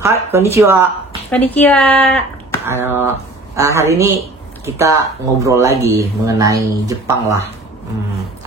Hai, konnichiwa. Konnichiwa. Hari ini kita ngobrol lagi mengenai Jepang lah.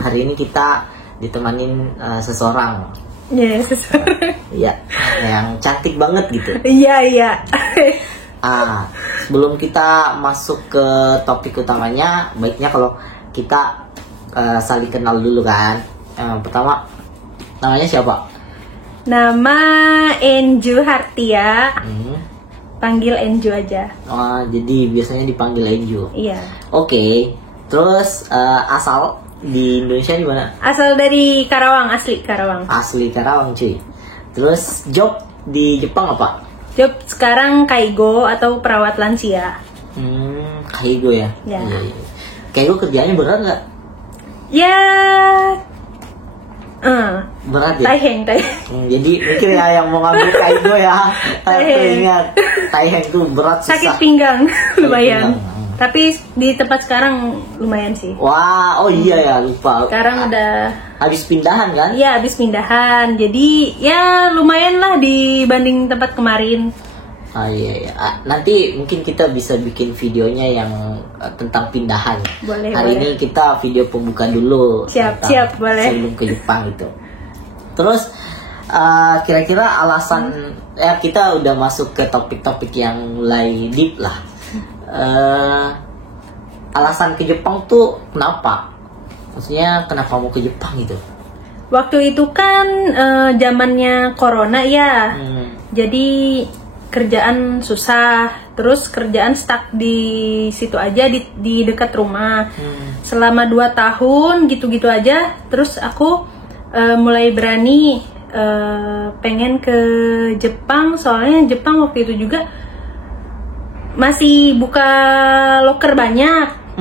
Hari ini kita ditemanin seseorang. Ya, seseorang. Ya, yang cantik banget gitu. Iya. Sebelum kita masuk ke topik utamanya, baiknya kalau kita saling kenal dulu kan. Pertama, namanya siapa? Nama Enju Hartia. Panggil Enju aja. Jadi biasanya dipanggil Enju. Iya. Oke. Terus asal di Indonesia di mana? Asal dari Karawang, asli Karawang. Asli Karawang, cuy. Terus job di Jepang apa? Job sekarang Kaigo atau perawat lansia. Kaigo ya? Ya. Iya. Kaigo kerjanya berat nggak? Ya. Berat ya? Taiheng. Jadi mikir ya yang mau ngambil Kaigo ya. Ingat, Taiheng tuh berat, susah. Sakit pinggang, lumayan. Pinggang. Tapi di tempat sekarang lumayan sih. Wah, oh iya ya, lupa. Sekarang udah habis pindahan kan? Iya, habis pindahan. Jadi ya lumayan lah dibanding tempat kemarin. Iya. Nanti mungkin kita bisa bikin videonya yang tentang pindahan. Boleh. Ini kita video pembuka dulu. Siap, boleh. Sebelum ke Jepang itu. Terus kira-kira alasan kita udah masuk ke topik-topik yang mulai deep lah. Alasan ke Jepang tuh kenapa? Maksudnya kenapa mau ke Jepang gitu? Waktu itu kan zamannya corona ya. Jadi kerjaan susah, terus kerjaan stuck di situ aja di dekat rumah. Selama 2 tahun gitu-gitu aja, terus aku mulai berani pengen ke Jepang, soalnya Jepang waktu itu juga masih buka loker banyak.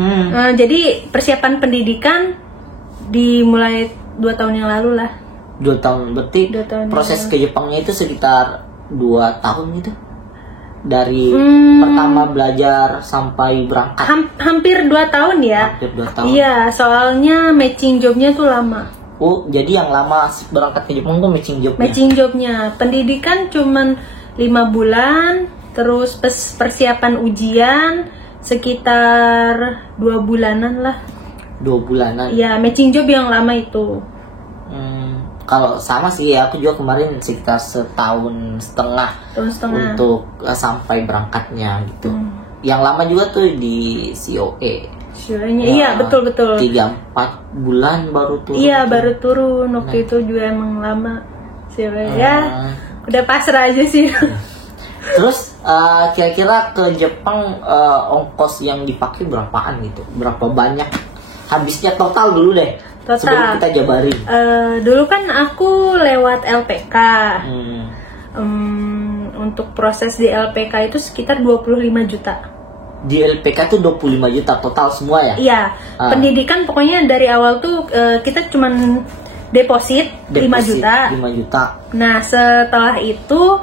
Jadi persiapan pendidikan dimulai 2 tahun yang lalu lah. 2 tahun, berarti 2 tahun proses ke Jepangnya itu sekitar 2 tahun gitu? Dari pertama belajar sampai berangkat? Hampir 2 tahun ya. Hampir 2 tahun? Iya, soalnya matching jobnya tuh lama. Oh, jadi yang lama berangkat ke Jepang tuh matching jobnya? Matching jobnya. Pendidikan cuman 5 bulan, terus persiapan ujian sekitar 2 bulanan lah. 2 bulanan? Iya, matching job yang lama itu. Kalau sama sih ya, aku juga kemarin sekitar 1,5 tahun untuk sampai berangkatnya gitu. Yang lama juga tuh di COE. Iya, betul. 3-4 bulan baru turun. Iya, baru turun. Waktu itu juga emang lama. Ya, udah pasrah aja sih. Terus kira-kira ke Jepang ongkos yang dipakai berapaan gitu? Berapa banyak? Habisnya total dulu deh. Sebelum kita jabarin. Dulu kan aku lewat LPK. Untuk proses di LPK itu sekitar 25 juta. Di LPK tuh 25 juta total semua ya? Iya. Pendidikan pokoknya dari awal tuh kita cuman deposit 5 juta. 5 juta. Nah, setelah itu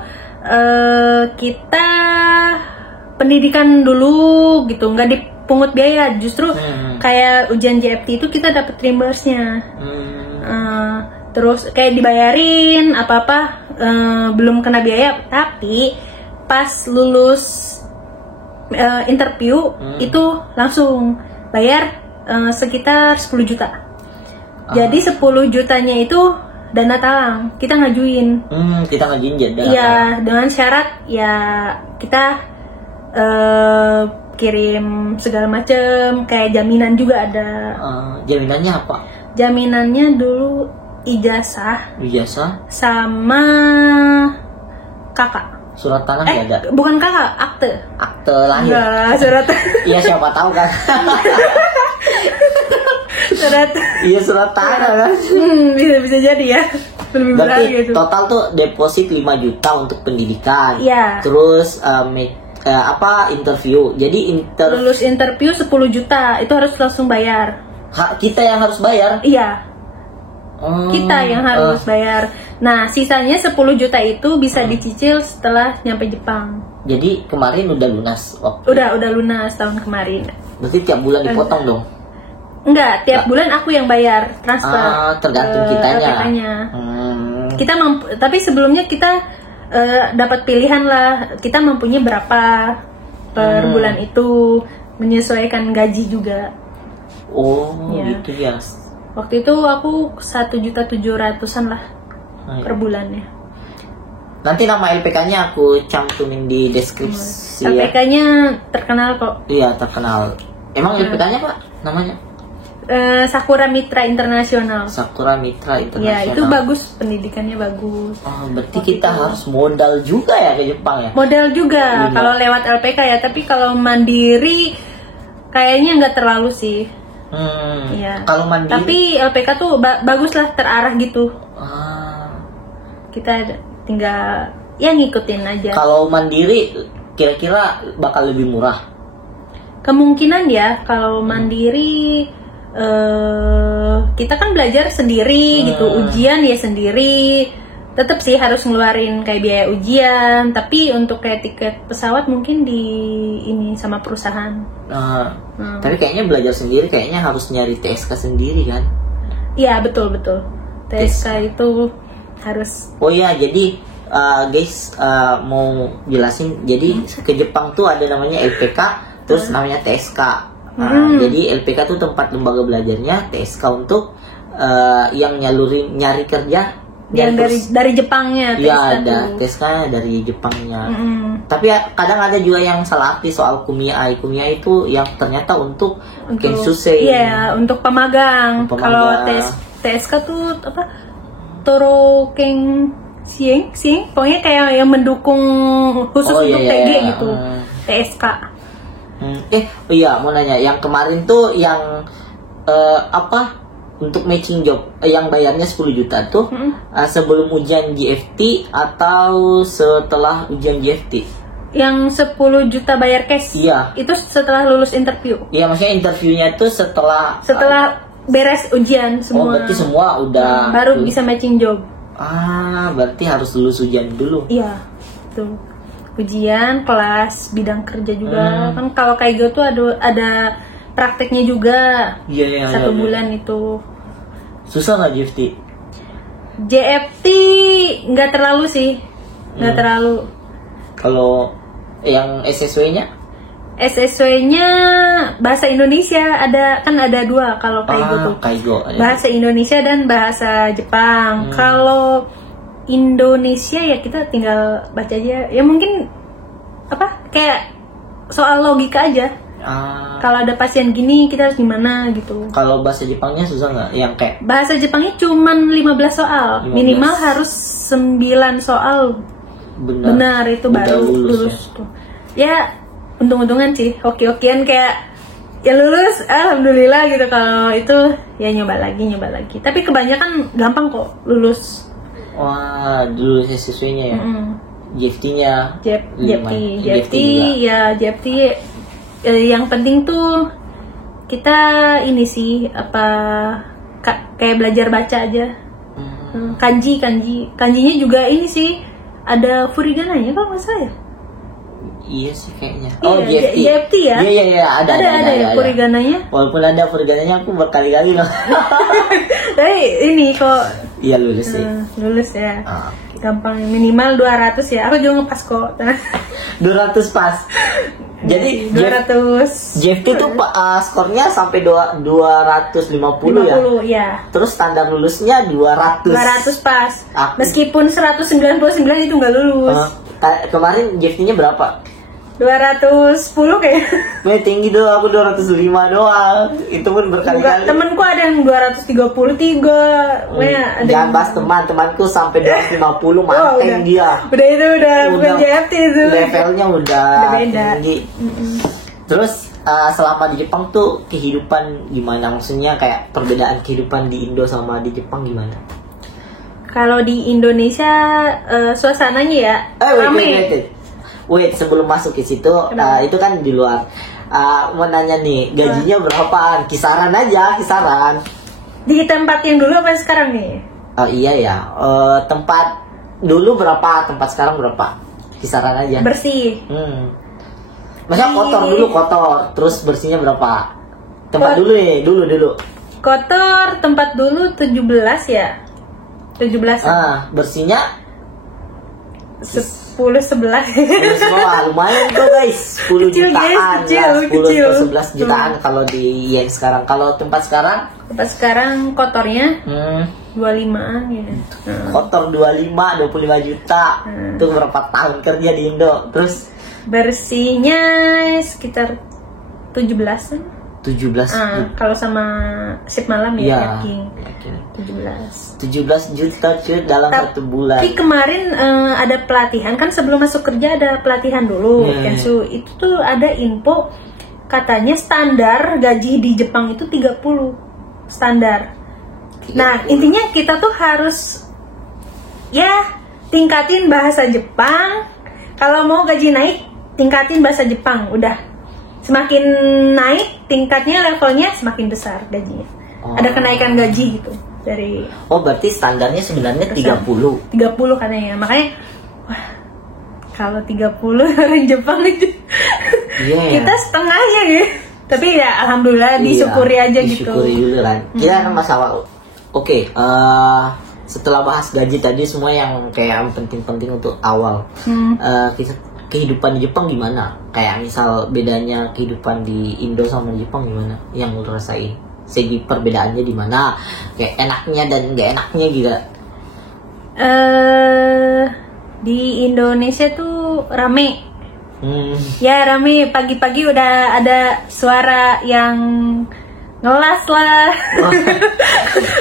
kita pendidikan dulu gitu, nggak dipungut biaya, justru kayak ujian JFT itu kita dapat reimburse-nya. Terus kayak dibayarin apa-apa, belum kena biaya, tapi pas lulus interview itu langsung bayar sekitar 10 juta. Jadi 10 jutanya itu dana talang, kita ngajuin. Kita ngajuin dana. Iya, dengan syarat ya kita kirim segala macem, kayak jaminan juga ada. Jaminannya apa? Jaminannya dulu ijazah sama kakak. Surat tanah nggak ada? Bukan kakak, akte. Akte lahir. Enggak, surat. Iya, siapa tahu kan. Surat. Iya, surat tanah kan. Bisa jadi ya. Berarti gitu. total tuh deposit 5 juta untuk pendidikan. Iya. Terus interview. Jadi lulus interview 10 juta, itu harus langsung bayar. Kita yang harus bayar? Iya. Kita yang harus bayar. Nah, sisanya 10 juta itu bisa dicicil setelah nyampe Jepang. Jadi kemarin udah lunas waktu? Udah lunas tahun kemarin. Berarti tiap bulan dipotong dong? Enggak, tiap bulan aku yang bayar transfer. Tergantung kitanya. Kita tapi sebelumnya kita dapat pilihan lah, kita mampunya berapa per bulan itu, menyesuaikan gaji juga. Oh Ya. gitu ya. Waktu itu aku 1.700.000-an lah per bulannya. Nanti nama LPK-nya aku cantumin di deskripsi ya. LPK-nya terkenal kok. Iya terkenal. Emang LPK-nya Pak namanya? Sakura Mitra Internasional. Sakura Mitra Internasional. Ya itu bagus, pendidikannya bagus. Oh, berarti kita harus modal juga ya ke Jepang ya? Modal juga kalau lewat LPK ya, tapi kalau mandiri kayaknya nggak terlalu sih. Ya. Kalau mandiri. Tapi LPK tuh bagus lah, terarah gitu. Kita tinggal ya ngikutin aja. Kalau mandiri kira-kira bakal lebih murah? Kemungkinan ya kalau mandiri kita kan belajar sendiri gitu, ujian ya sendiri. Tetap sih harus ngeluarin kayak biaya ujian, tapi untuk kayak tiket pesawat mungkin di ini sama perusahaan. Tapi kayaknya belajar sendiri kayaknya harus nyari TSK sendiri kan? Iya betul. TSK itu harus. Oh ya, jadi guys mau jelasin, jadi ke Jepang tuh ada namanya LPK, terus namanya TSK. Jadi LPK tuh tempat lembaga belajarnya, TSK untuk yang nyari kerja. Yang dari Jepangnya. Iya ada TSK dari Jepangnya. Tapi kadang ada juga yang salah arti soal kumiai. Kumiai itu yang ternyata untuk Kensusei. Iya, untuk pemagang. Kalau TSK tuh apa? Toro Keng Sieng, pokoknya kayak yang mendukung khusus untuk TG gitu. TSK. Iya mau nanya, yang kemarin tuh yang untuk matching job yang bayarnya 10 juta tuh sebelum ujian GFT atau setelah ujian GFT? Yang 10 juta bayar cash. Iya. Itu setelah lulus interview. Iya, maksudnya interviewnya tuh setelah beres ujian semua. Oh, berarti semua udah baru bisa matching job. Berarti harus lulus ujian dulu. Iya, tuh. Ujian, kelas, bidang kerja juga. Kan kalau kayak gitu ada prakteknya juga. Iya. 1 bulan itu. Susah nggak GFT? JFT nggak terlalu sih, nggak terlalu. Kalau yang SSW-nya? SSW-nya bahasa Indonesia ada 2 kalau Kaigo tuh. Kaigo. Bahasa Indonesia dan bahasa Jepang. Kalau Indonesia ya kita tinggal baca aja. Ya mungkin kayak soal logika aja. Kalau ada pasien gini kita harus gimana gitu. Kalau bahasa Jepangnya susah nggak? Yang kayak bahasa Jepangnya cuman 15 soal. 15. Minimal harus 9 soal. Benar itu baru lulus tuh. Ya untung-untungan sih, hoki-hokian kayak ya lulus, alhamdulillah gitu. Kalau itu ya nyoba lagi. Tapi kebanyakan gampang kok lulus. Wah, dulu sesuainya ya. GFT-nya. GFT yang penting tuh kita ini sih kayak belajar baca aja. Kanjinya juga ini sih ada furigananya kalau nggak salah ya. Iya sih kayaknya. GFT ya? Iya, ada ya furigananya. Walaupun ada furigananya aku berkali-kali loh. Tapi ini kok. Iya lulus sih. Lulus ya. Gampang, minimal 200 ya. Aku juga ngepas kok. 200 pas. Jadi 200. GFT tuh skornya sampai 250 ya. Ya. Terus standar lulusnya 200. 200 pas. Meskipun 199 itu nggak lulus. Kemarin GFT-nya berapa? 210 kayak. Tinggi doang, aku 205 doang. Itu pun berkali-kali. Temenku ada yang 233. Jangan bahas temanku sampai 250 manteng dia. Udah bukan JFT itu. Levelnya udah beda. Tinggi. Terus selama di Jepang tuh kehidupan gimana? Maksudnya kayak perbedaan kehidupan di Indo sama di Jepang gimana? Kalau di Indonesia suasananya ya ramai. Wait, sebelum masuk ke situ, itu kan di luar. Mau nanya nih, gajinya berapaan? Kisaran aja. Di tempat yang dulu apa sekarang nih? Iya ya. Tempat dulu berapa? Tempat sekarang berapa? Kisaran aja. Bersih. Masa kotor. Terus bersihnya berapa? Tempat dulu. Kotor tempat dulu 17 ya. 17. Bersihnya 10-11. Semua lumayan tuh guys, 10 Kecil, jutaan guys, kecil, lah, 10 kecil. ke 11 jutaan kalau di yen sekarang. Kalau tempat sekarang Tempat sekarang kotornya 25-an ya. kotor 25 juta. Itu berapa tahun kerja di Indo? Terus Bersihnya sekitar 17-an. 17 Kalau sama shift malam Iya. ya, 17 juta cuy dalam satu bulan. Tapi kemarin ada pelatihan kan, sebelum masuk kerja ada pelatihan dulu. Kensu itu tuh ada info katanya standar gaji di Jepang itu 30 standar. Nah, intinya kita tuh harus ya tingkatin bahasa Jepang. Kalau mau gaji naik, tingkatin bahasa Jepang. Udah. Semakin naik tingkatnya, levelnya semakin besar gajinya. Ada kenaikan gaji gitu dari. Berarti standarnya sebenarnya 30 katanya. Makanya wah, kalau 30 orang Jepang itu kita setengahnya ya. Tapi ya alhamdulillah disyukuri aja gitu. Disyukuri dulu kan. Kita kan masalah. Oke, setelah bahas gaji tadi semua yang kayak penting-penting untuk awal. Kehidupan di Jepang gimana? Kayak misal bedanya kehidupan di Indo sama di Jepang gimana? Yang lu rasain? Segi perbedaannya di mana? Kayak enaknya dan nggak enaknya juga. Di Indonesia tuh rame. Ya rame, pagi-pagi udah ada suara yang ngelas lah.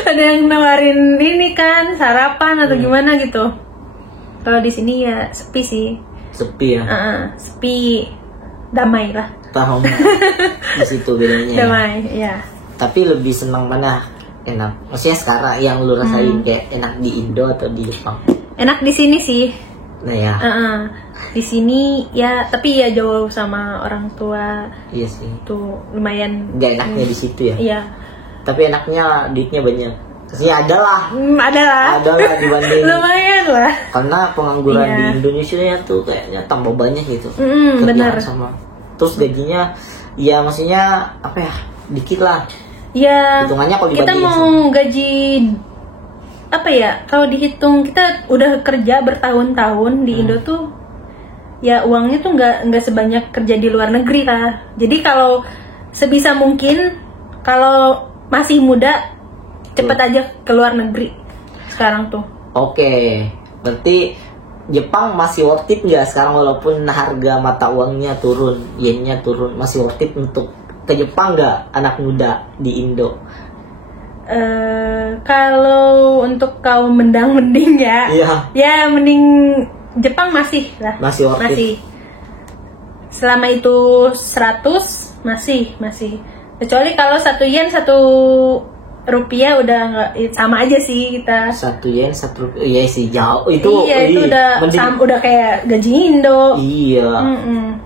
Ada yang nawarin ini kan sarapan atau gimana gitu. Kalau di sini ya sepi sih. Sepi ya? Sepi, damai lah. Tahu di situ bedanya. Damai, ya. Tapi lebih senang mana? Enak. Maksudnya sekarang yang lu rasain kayak enak di Indo atau di Jepang? Enak di sini sih. Nah ya. Di sini ya, tapi ya jauh sama orang tua. Iya sih. Tuh lumayan. Gak enaknya di situ ya? Iya. Tapi enaknya duitnya banyak. Maksudnya ada lah. Ada lah dibanding. Lumayan lah. Karena pengangguran di Indonesia ya tuh kayaknya tambah banyak gitu. Benar. Sama. Terus gajinya ya maksudnya apa ya? Dikit lah. Ya. Hitungannya kalau Kita mau gaji apa ya? Kalau dihitung kita udah kerja bertahun-tahun di Indo tuh ya uangnya tuh nggak sebanyak kerja di luar negeri lah. Jadi kalau sebisa mungkin kalau masih muda cepet aja ke luar negeri sekarang tuh. Oke, berarti Jepang masih worth it nggak sekarang walaupun harga mata uangnya turun, yennya turun, masih worth it untuk ke Jepang nggak anak muda di Indo? Kalau untuk kaum mendang-mending ya, ya mending Jepang masih lah. Masih worth it. Selama itu 100 masih. Kecuali kalau 1 yen 1 rupiah udah nggak, sama aja sih kita. 1 yen 1 rupiah, iya sih jauh itu. Iya itu udah kayak gaji Indo. Iya.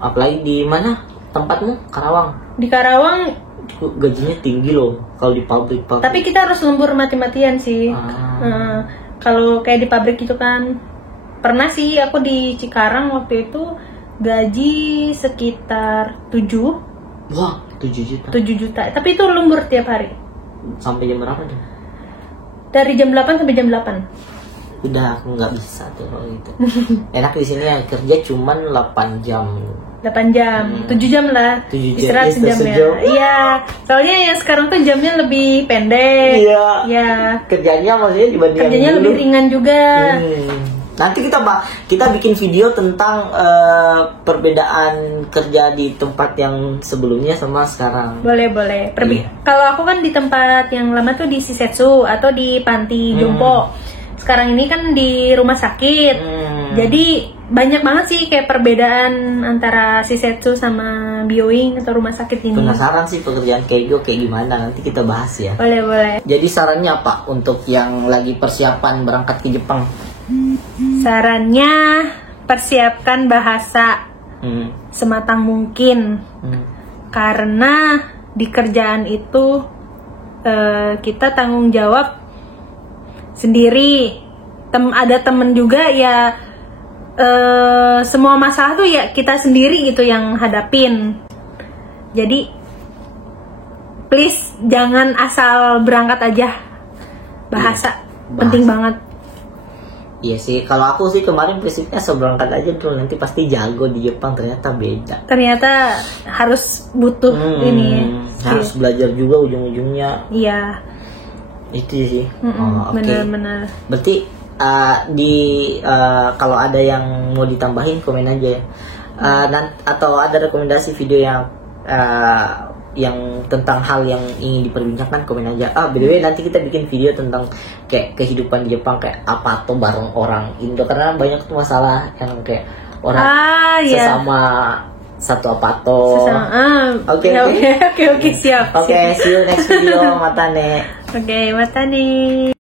Apalagi di mana tempatmu? Karawang. Di Karawang gajinya tinggi loh kalau di pabrik. Tapi kita harus lembur mati-matian sih. Kalau kayak di pabrik itu kan pernah sih aku di Cikarang waktu itu gaji sekitar 7. Wah, 7 juta. 7 juta. Tapi itu lembur tiap hari. Sampai jam berapa tuh? Dari jam 8 sampai jam 8. Udah aku nggak bisa tuh kalau gitu. Enak di sini ya kerja cuman 8 jam. 8 jam, 7 jam lah. 7 jam. Istirahat sejam ya. Iya. Soalnya yang sekarang tuh jamnya lebih pendek. Iya. Iya. Kerjanya maksudnya dibanding kerjanya dulu lebih ringan juga. Nanti kita bikin video tentang perbedaan kerja di tempat yang sebelumnya sama sekarang. Boleh. Kalau aku kan di tempat yang lama tuh di Shisetsu atau di Panti Jompo. Sekarang ini kan di rumah sakit. Jadi banyak banget sih kayak perbedaan antara Shisetsu sama Bioing atau rumah sakit ini. Penasaran sih pekerjaan Keigo kayak gimana, nanti kita bahas ya. Boleh. Jadi sarannya apa untuk yang lagi persiapan berangkat ke Jepang? Sarannya persiapkan bahasa sematang mungkin. Karena di kerjaan itu kita tanggung jawab sendiri. Ada temen juga ya, semua masalah tuh ya kita sendiri gitu yang hadapin. Jadi please jangan asal berangkat aja. Bahasa penting banget. Iya sih, kalau aku sih kemarin prinsipnya seberangkat aja dulu, nanti pasti jago di Jepang. Ternyata beda. Ternyata harus butuh ini. Harus belajar juga ujung-ujungnya. Iya. Itu sih. Oke. Benar-benar. Berarti kalau ada yang mau ditambahin komen aja ya. Atau ada rekomendasi video yang tentang hal yang ingin diperbincangkan, komen aja. By the way, nanti kita bikin video tentang kayak kehidupan di Jepang, kayak apa tuh bareng orang Indo, karena banyak tuh masalah yang kayak orang sesama satu apato. Oke, siap. Oke, see you next video. Matane. Oke, matane.